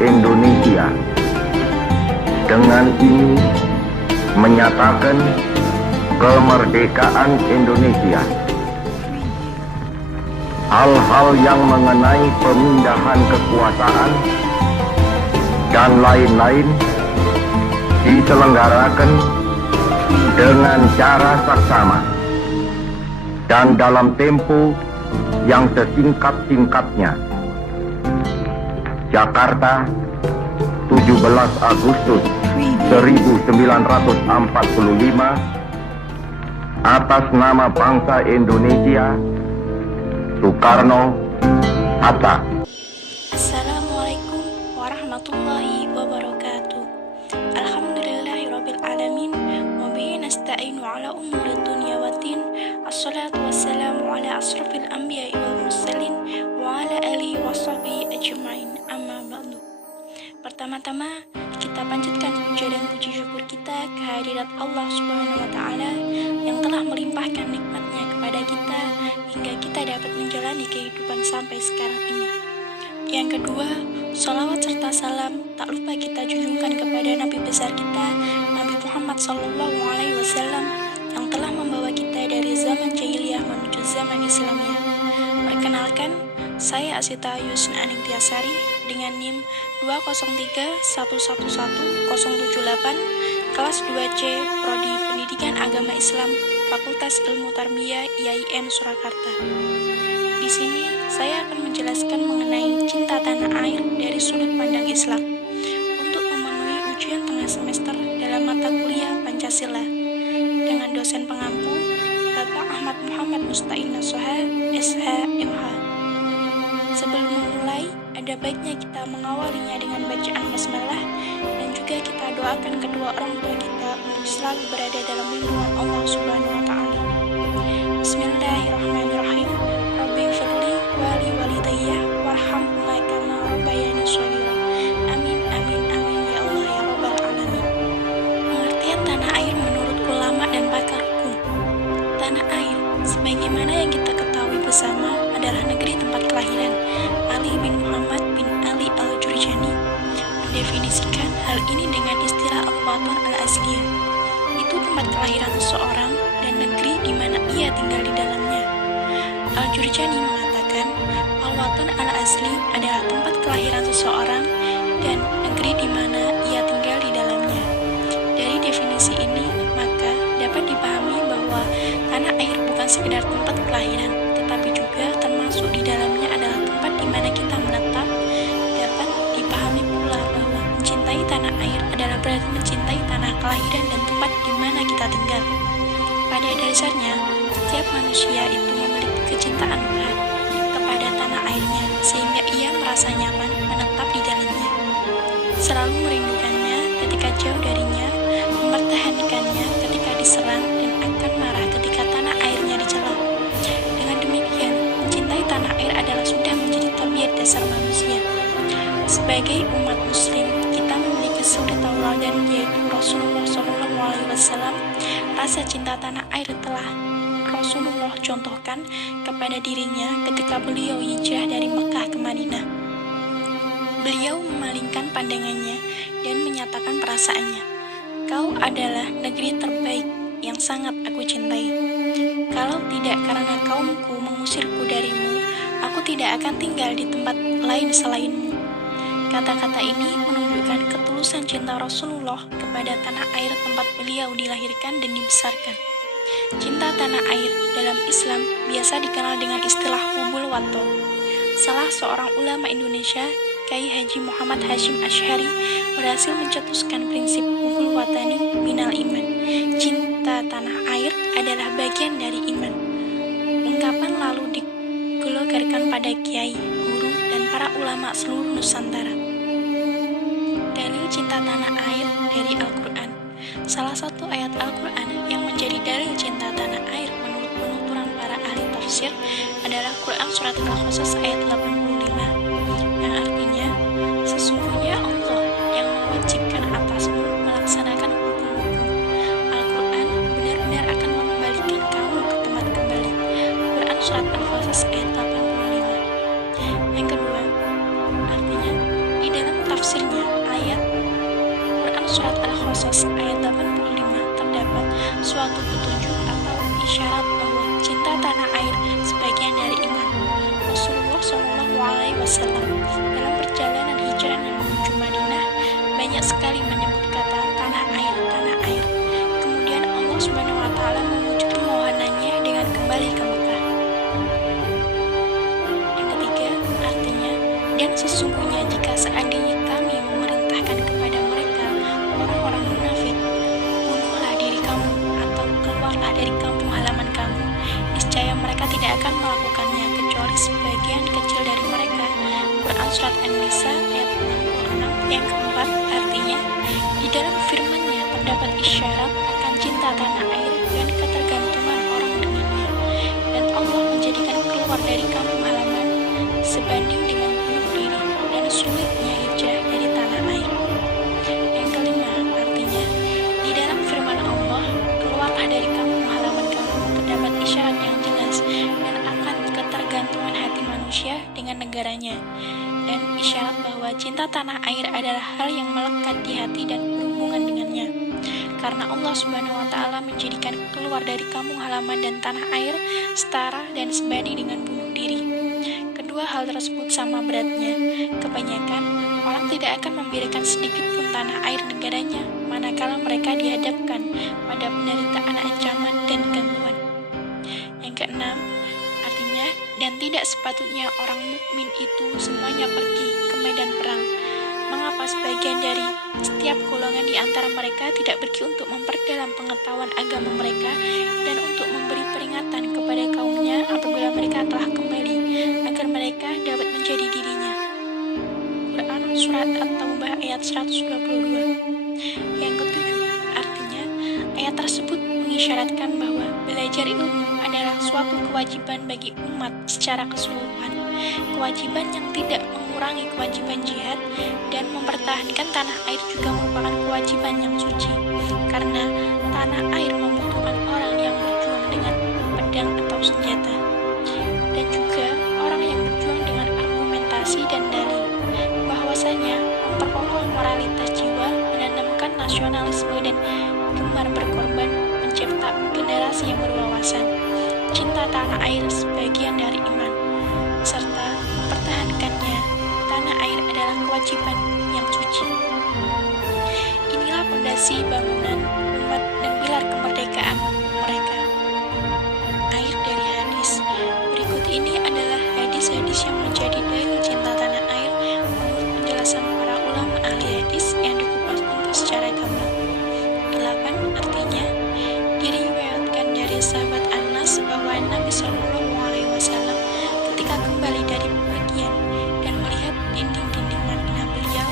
Indonesia. Dengan ini menyatakan kemerdekaan Indonesia. Hal-hal yang mengenai pemindahan kekuasaan dan lain-lain diselenggarakan dengan cara saksama dan dalam tempo yang sesingkat-singkatnya. Jakarta, 17 Agustus 1945, atas nama bangsa Indonesia, Soekarno Hatta. Assalamualaikum warahmatullahi wabarakatuh. Alhamdulillahirabbil alamin wa bihi nasta'inu ala umuri dunya waddin. Assalatu wassalamu ala asrofil anbiya'i wal mursalin wa ala alihi wa sahbihi ajma'in. Amma ba'du. Pertama-tama kita panjatkan puja dan puji syukur kita kehadirat Allah Subhanahu wa taala yang telah melimpahkan nikmatnya kepada kita hingga kita dapat menjalani kehidupan sampai sekarang ini. Yang kedua, salawat serta salam tak lupa kita junjungkan kepada Nabi besar kita, Nabi Muhammad SAW, yang telah membawa kita dari zaman jahiliyah menuju zaman Islamiyah. Perkenalkan, saya Asita Yusna Aningtyasari dengan NIM 203111078, kelas 2C, Prodi Pendidikan Agama Islam, Fakultas Ilmu Tarbiyah IAIN Surakarta. Di sini saya akan menjelaskan mengenai cinta tanah air dari sudut pandang Islam untuk memenuhi ujian tengah semester dalam mata kuliah Pancasila dengan dosen pengampu Bapak Ahmad Muhammad Musta'in Nasoha, SH, MH. Sebelum memulai, ada baiknya kita mengawalinya dengan bacaan basmalah dan juga kita doakan kedua orang tua kita untuk selalu berada dalam lindungan Allah Subhanahu wa taala. Bismillahirrahmanirrahim. Rabbighfirli wa li walidayya warhamhuma kama rabbayani shaghira. Amin amin amin ya Allah ya rabbal alamin. Pengertian tanah air menurut ulama dan pakar hukum. Tanah air sebagaimana yang kita ketahui bersama adalah negeri tempat kelahiran Ali bin Muhammad bin Ali al-Jurjani. Mendefinisikan hal ini dengan istilah al-watan al-asliyah. Itu tempat kelahiran seseorang dan negeri di mana ia tinggal di dalamnya. Al-Jurjani mengatakan al-watan al-asli adalah tempat kelahiran seseorang dan negeri di mana ia tinggal di dalamnya. Dari definisi ini, maka dapat dipahami bahwa tanah air bukan sekedar tempat kelahiran, tetapi juga termasuk di dalamnya adalah tempat di mana kita menetap. Dapat dipahami pula bahwa mencintai tanah air adalah berarti mencintai tanah kelahiran dan tempat di mana kita tinggal. Pada dasarnya, setiap manusia itu memiliki kecintaan berat kepada tanah airnya sehingga ia merasa nyaman menetap di dalamnya. Selalu merindukannya ketika jauh darinya, mempertahankannya ketika diserang dan akan marah ketika tanah airnya dicela. Dengan demikian, mencintai tanah air adalah sudah menjadi tabiat dasar manusia. Sebagai umat muslim, kita memiliki suri tauladan yaitu Rasulullah SAW. Rasa cinta tanah air telah Rasulullah contohkan kepada dirinya ketika beliau hijrah dari Mekah ke Madinah. Beliau memalingkan pandangannya dan menyatakan perasaannya. Kau adalah negeri terbaik yang sangat aku cintai. Kalau tidak karena kaumku mengusirku darimu, aku tidak akan tinggal di tempat lain selainmu. Kata-kata ini menunjukkan ketulusan cinta Rasulullah kepada tanah air tempat beliau dilahirkan dan dibesarkan. Cinta tanah air dalam Islam biasa dikenal dengan istilah hubul wato. Salah seorang ulama Indonesia, Kiai Haji Muhammad Hashim Asy'ari, berhasil mencetuskan prinsip hubul watani minal iman. Cinta tanah air adalah bagian dari iman. Ungkapan lalu digelorkan pada kiai, guru, dan para ulama seluruh Nusantara. Dalil cinta tanah air dari Al-Quran. Salah satu ayat Al-Quran yang menjadi dalil cinta tanah air menurut penuturan para ahli tafsir adalah Quran Surat Al-Qasas ayat 85, yang artinya, sesungguhnya Allah yang mewajibkan atasmu melaksanakan hukum-hukum. Al-Quran benar-benar akan mengembalikan kamu ke tempat kembali. Quran Surat Al-Qasas ayat 85. Yang kedua, artinya, di dalam tafsir tafsirnya ayat Quran Surat Al-Qasas ayat 85 terdapat suatu petunjuk atau isyarat bahwa cinta tanah air sebagian dari iman. Rasulullah SAW dalam perjalanan hijrahnya menuju Madinah banyak sekali menyebut kata tanah air, tanah air. Kemudian Allah Subhanahu wa taala mewujudkan permohonannya dengan kembali ke Mekah. Yang ketiga, artinya, dan sesungguhnya jika seandainya kami memerintahkan kepada mereka orang-orang munafik, bunuhlah diri kamu atau keluarlah dari kampung halaman kamu, niscaya mereka tidak akan melakukannya kecuali sebagian kecil dari mereka. Quran Surat An-Nisa ayat 66. Yang keempat, artinya, di dalam firman-Nya terdapat isyarat akan cinta tanah air dan ketergantungan orang dengannya, dan Allah menjadikan keluar dari kampung halaman sebanding dengan bunuh diri dan sulitnya hijrah dari tanah air. Yang kelima, artinya, di dalam firman Allah, keluarlah dari kampung halaman kamu, terdapat isyarat yang jelas dan akan ketergantungan hati manusia dengan negaranya, dan isyarat bahwa cinta tanah air adalah hal yang melekat di hati dan berhubungan dengannya. Karena Allah Subhanahu wa taala menjadikan keluar dari kampung halaman dan tanah air setara dan sebanding dengan bunuh diri. Kedua hal tersebut sama beratnya. Kebanyakan orang tidak akan membiarkan sedikit pun tanah air negaranya manakala mereka dihadapkan pada penderitaan, ancaman, dan gangguan. Yang keenam, artinya, dan tidak sepatutnya orang mukmin itu semuanya pergi ke medan perang. Mengapa sebagian dari setiap golongan di antara mereka tidak pergi untuk memperdalam pengetahuan agama mereka dan untuk memberi peringatan kepada kaumnya apabila mereka telah kembali, agar mereka dapat menjadi dirinya. Quran Surat At-Taubah ayat 122. Yang ketujuh, artinya, ayat tersebut mengisyaratkan bahwa belajar ilmu adalah suatu kewajiban bagi umat secara keseluruhan. Kewajiban yang tidak mengurangi kewajiban jihad, dan mempertahankan tanah air juga merupakan kewajiban yang suci, karena tanah air membutuhkan orang yang berjuang dengan pedang atau senjata, dan juga orang yang berjuang dengan argumentasi dan dalil. Bahwasanya memperkokoh moralitas jiwa, menanamkan nasionalisme dan gemar berkorban, mencipta generasi yang berwawasan. Cinta tanah air sebagian dari iman, serta mempertahankannya. Tanah air adalah kewajiban yang suci. Inilah fondasi bangunan umat dan pilar kemerdekaan mereka. Air dari hadis. Berikut ini adalah hadis-hadis yang menjadi dalil cinta tanah air menurut penjelasan para ulama ahli hadis yang dikupas tuntas secara gamblang. 8. Artinya, diriwayatkan dari sahabat Anas bahwa Nabi SAW ketika kembali dari bepergian dan melihat dinding-dinding Madinah, beliau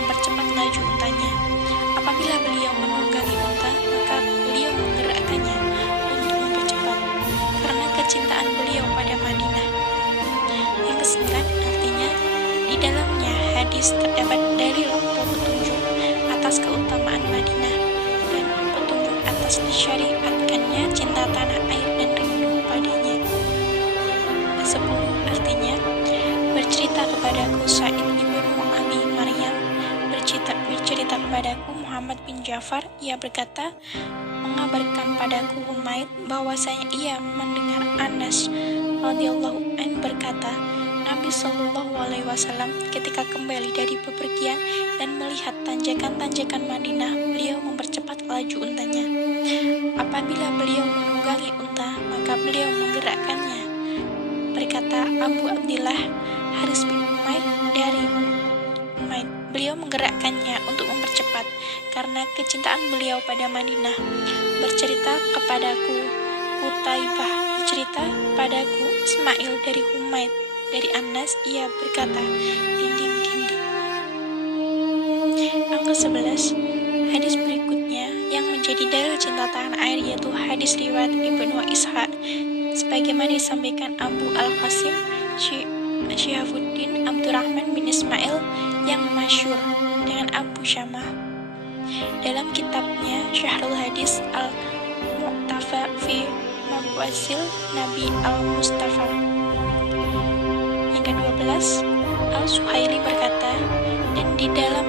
mempercepat laju untanya. Apabila beliau menunggangi unta, maka beliau menggerakkannya untuk mempercepat karena kecintaan beliau pada Madinah. Yang kesembilan, artinya, di dalamnya hadis terdapat dalil atau petunjuk atas keutamaan Madinah dan petunjuk atas disyariatkannya cinta tanah air dan rindu padanya. 10. Artinya, bercerita kepadaku Sa'id ibnu Abi Maryam, bercerita kepadaku Muhammad bin Ja'far, ia berkata, mengabarkan padaku Humaid bahwasanya ia mendengar Anas radhiyallahu an berkata, Nabi SAW ketika kembali dari bepergian dan melihat tanjakan-tanjakan Madinah, beliau mempercepat laju untanya. Apabila beliau menunggangi unta, maka beliau menggerakkannya. Berkata Abu Abdillah Haris bin Umair dari Umaid, beliau menggerakkannya untuk mempercepat karena kecintaan beliau pada Madinah. Bercerita kepadaku Qutaibah, bercerita padaku Ismail dari Humaid dari Anas, ia berkata, dinding-dinding. Angka 11. Hadis berikutnya yang menjadi dalil cinta tanah air yaitu hadis riwayat Ibnu Ishaq sebagaimana disampaikan Abu Al-Qasim Syihabuddin Abdurrahman bin Ismail yang masyhur dengan Abu Syamah dalam kitabnya Syahrul Hadis Al-Mu'tafa fi Mabwasil Nabi Al-Mustafa. Yang ke-12, Al-Suhaili berkata, dan di dalam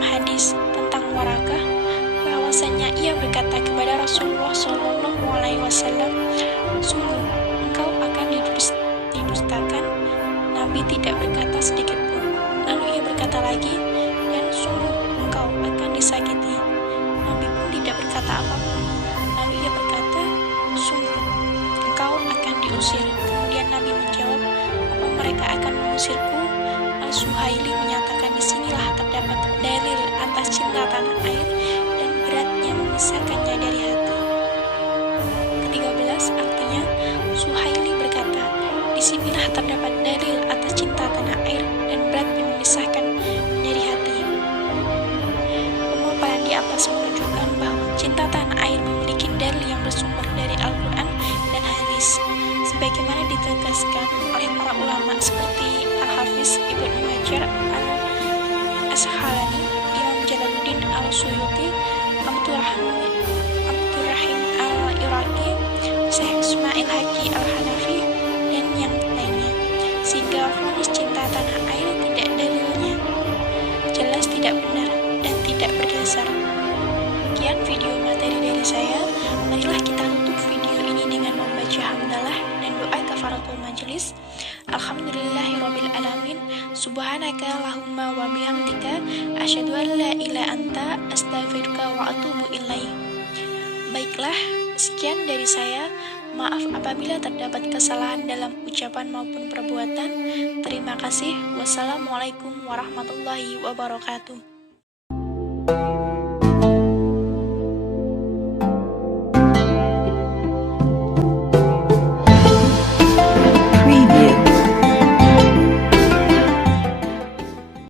cinta tanah air dan beratnya memisahkannya dari hati. Ke-13 artinya Suhaili berkata, disinilah terdapat dalil atas cinta tanah air dan beratnya memisahkan dari hati. Pemaparan di atas menunjukkan bahwa cinta tanah air memiliki dalil yang bersumber dari Al-Quran dan hadis, sebagaimana ditegaskan oleh para ulama seperti Al-Hafiz Ibnu Hajar Al-Asqalani, Imam Jalaluddin Al-Suyuti, Abdurrahim Al-Iraqi, Syekh Ismail Haji Al-Hanafi, dan yang lainnya, sehingga vonis cinta tanah air tidak dalilnya jelas tidak benar dan tidak berdasar. Sekian video materi dari saya. Marilah kita tutup video ini dengan membaca hamdalah dan doa kafaratul majelis. Alhamdulillahirabbil alamin. Subhanaka Allahumma wa bihamdika asyhadu an la ilaha anta astaghfiruka wa atubu ilaik. Baiklah, sekian dari saya. Maaf apabila terdapat kesalahan dalam ucapan maupun perbuatan. Terima kasih. Wassalamualaikum warahmatullahi wabarakatuh.